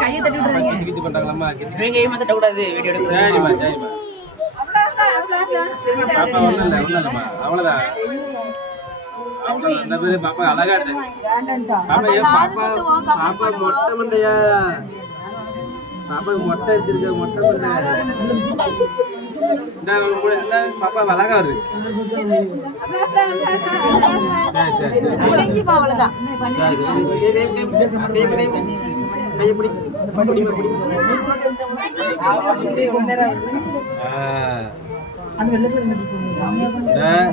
கையை தட்டி விட்டுறாங்க. பாப்பா ஒண்ணும் இல்ல அவ்வளவுதான். இந்த பேரு பாப்பா அழகா இருக்கு. பாப்பா ஏன் பாப்பா மொட்டை மண்டையா? பாப்பாக்கு மொட்டை எடுத்திருக்க மொட்டை மண்டை. பாப்பா அழகா வருது.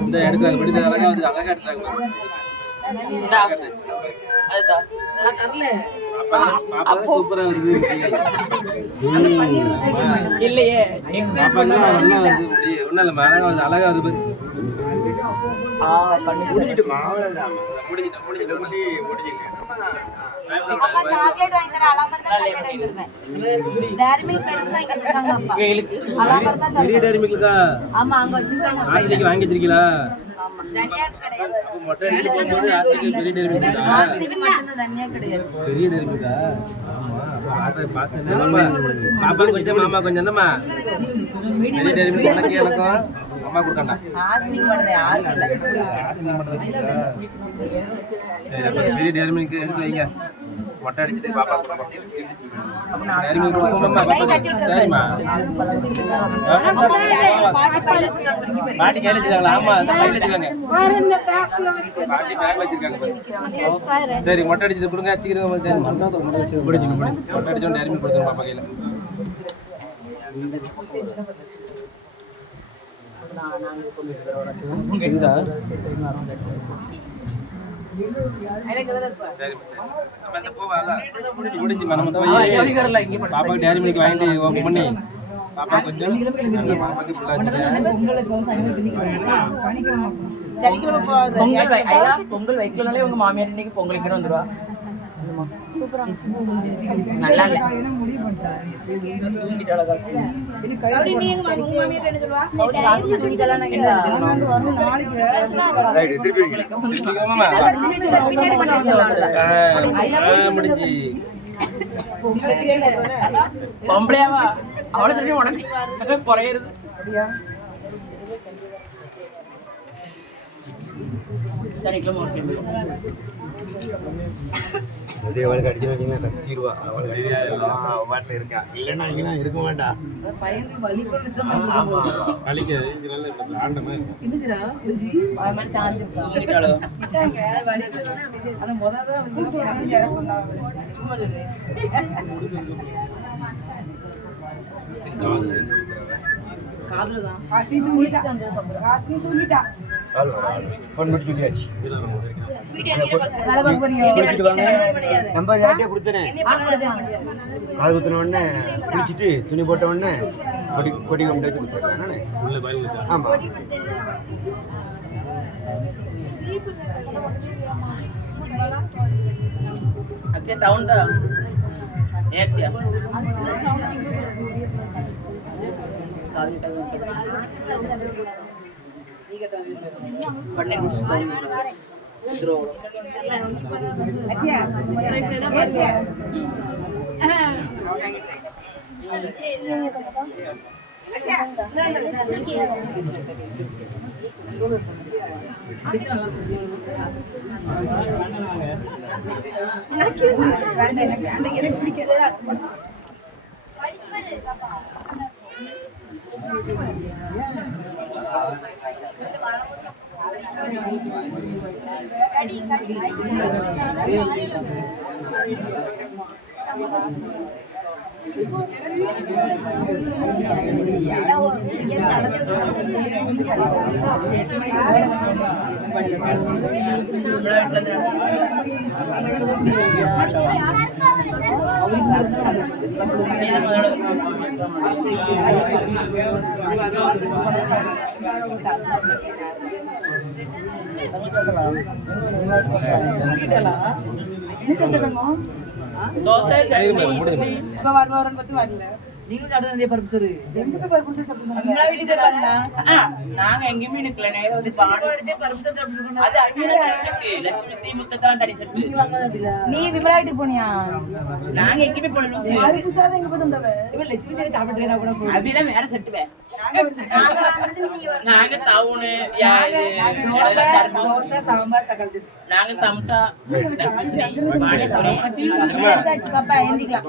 இந்த எடுத்தாங்க பிடித்த அழகா வந்து அழகா எடுத்தாங்க. சூப்பரா வருது இல்லையே ஒன்னும் இல்லம்மா அழகா வருது. சாக்லேட் வாங்கி தர அலாமர் தான் சாக்லேட் வாங்கி தரேன். டேரி மில்க் பெருசா வாங்கி தரங்க அப்பா. அலாமர் தான் தரேன். டேரி மில்க்கா? ஆமா அங்க வச்சிருக்காங்க. ஆசிரிக்கு வாங்கி வச்சிருக்கீங்களா? ஆமா தன்யா கிடையாது. மொட்டை அடிச்சு ஆசிரிக்கு பெரிய டேரி மில்க்கா? ஆசிரிக்கு மட்டும் தன்யா கிடையாது. பெரிய டேரி மில்க்கா? ஆமா பாத்தேன். பாப்பா கொஞ்சம் மாமா கொஞ்சம் என்னம்மா? பெரிய டேரி மில்க் எனக்கு எனக்கும் அம்மா கொடுக்கண்டா. ஆசிரிக்கு மட்டும் யாரும் இல்ல. ஆசிரிக்கு மட்டும் பெரிய டேரி மில்க் எடுத்து வைங்க. மொட்டை அடிச்சுட்டு பாப்பா டேரி மில்க் சரிம்மா. பாட்டி கையில் வச்சிருக்காங்களா? ஆமா கையில் வச்சிருக்காங்க. பாட்டி பேக்ல வச்சிருக்காங்க. சரி மொட்டை அடிச்சுட்டு கொடுங்க. சீக்கிரம் மொட்டை அடிச்சோம் டேரி மில்க் கொடுத்துருங்க பாப்பா கையில. பாப்பாக்கு டேரி மில்க் வாங்கிட்டு ஓப்பன் பண்ணி பாப்பா கொஞ்சம் பொங்கல் வைக்கலனாலே உங்க மாமியார் இன்னைக்கு பொங்கலுக்கு வந்துருவா. நல்லா இல்ல பொம்பளையாவா அவ்வளவு தெரியும் உனக்கு குறையிறது. சனிக்கிழமை அதே அவளுக்கு அடிச்சு வச்சிங்கன்னா கத்திடுவா. அவளுக்கு வாட்டில் இருக்கா இல்லைன்னா இங்கெல்லாம் இருக்க மாட்டா. நம்பர் யார்கிட்டயே கொடுத்தேனே. காது குத்தின உடனே குளிச்சுட்டு துணி போட்ட உடனே கொடி கொண்டு வச்சு கொடுத்துருக்கேன். ஆமா अच्छे टाउन था एक चा पढ़ने कुछ इधरो अच्छा अच्छा दोसा चटनी நீங்க சாப்பிடுறது பருப்பு சோறு அம்மா வீட்டுக்கு சொல்லுவாங்களா? நாங்க எங்கேயுமே நிக்கல நேரம் வந்து பருப்பு சோறு சாப்பிட்டு அது அங்கே லட்சுமி தீ முத்தத்தான் தனி செட்டு நீ விமலா வீட்டுக்கு போனியா? நாங்க எங்கேயுமே போன லூசு இவன் லட்சுமி தீ சாப்பிட்டு கூட அப்படிலாம் வேற செட்டுவேன் நாங்க டவுனு தோசை சாம்பார் தக்காளி நாங்க சம்சா பாப்பா எழுந்திக்கலாம்.